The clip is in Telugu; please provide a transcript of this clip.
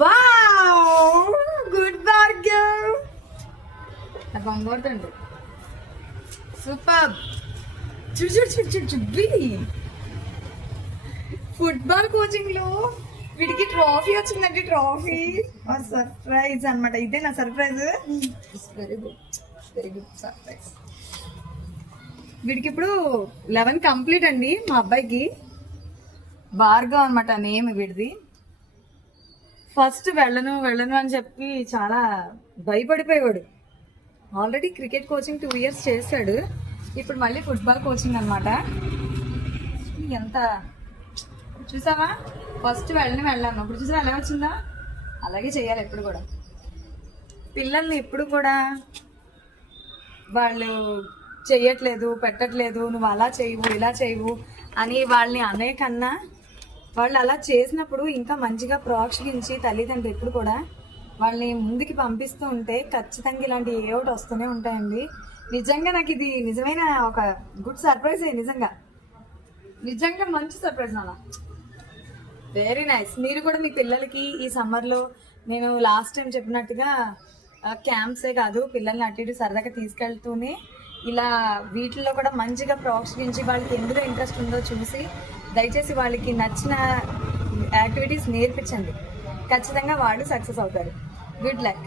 వావ్! గుడ్ భార్గవ్ బొంగోటండి సూపర్! చూడు చూడు చూడు చూడు చుబ్బి ఫుట్బాల్ కోచింగ్లో వీడికి ట్రోఫీ వచ్చిందండి ట్రోఫీ. సర్ప్రైజ్ అన్నమాట. ఇదే నా surprise? Very good very good surprise వీడికి ఇప్పుడు లెవెన్ కంప్లీట్ అండి మా అబ్బాయికి. భార్గవ్ అనమాట నేమ్ వీడిది. ఫస్ట్ వెళ్ళను వెళ్ళను అని చెప్పి చాలా భయపడిపోయేవాడు. Already cricket coaching two years చేశాడు. ఇప్పుడు మళ్ళీ ఫుట్బాల్ కోచింగ్ అనమాట ఎంత చూసావా? ఫస్ట్ వెళ్ళని వెళ్ళాను. ఇప్పుడు చూసావా ఎలా వచ్చిందా? అలాగే చేయాలి ఎప్పుడు కూడా. పిల్లల్ని ఎప్పుడు కూడా వాళ్ళు చెయ్యట్లేదు పెట్టట్లేదు నువ్వు అలా చేయవు ఇలా చేయవు అని వాళ్ళని అనే కన్నా వాళ్ళు అలా చేసినప్పుడు ఇంకా మంచిగా ప్రోత్సహించి తల్లిదండ్రులు ఎప్పుడు కూడా వాళ్ళని ముందుకి పంపిస్తూ ఉంటే ఖచ్చితంగా ఇలాంటి ఏ ఒకటి వస్తూనే ఉంటాయండి. నిజంగా నాకు ఇది నిజమైన ఒక గుడ్ సర్ప్రైజ్ నిజంగా. నిజంగా మంచి సర్ప్రైజ్ నాన్న. వెరీ నైస్ మీరు కూడా మీ పిల్లలకి ఈ సమ్మర్లో నేను లాస్ట్ టైం చెప్పినట్టుగా క్యాంప్సే కాదు పిల్లల్ని అటు ఇటు సరదాగా తీసుకెళ్తూనే ఇలా వీటిల్లో కూడా మంచిగా ప్రోత్సహించి వాళ్ళకి ఎందులో ఇంట్రెస్ట్ ఉందో చూసి దయచేసి వాళ్ళకి నచ్చిన యాక్టివిటీస్ నేర్పించండి. ఖచ్చితంగా వాళ్ళు సక్సెస్ అవుతారు. Good luck.